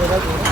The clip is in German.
Orada doğru.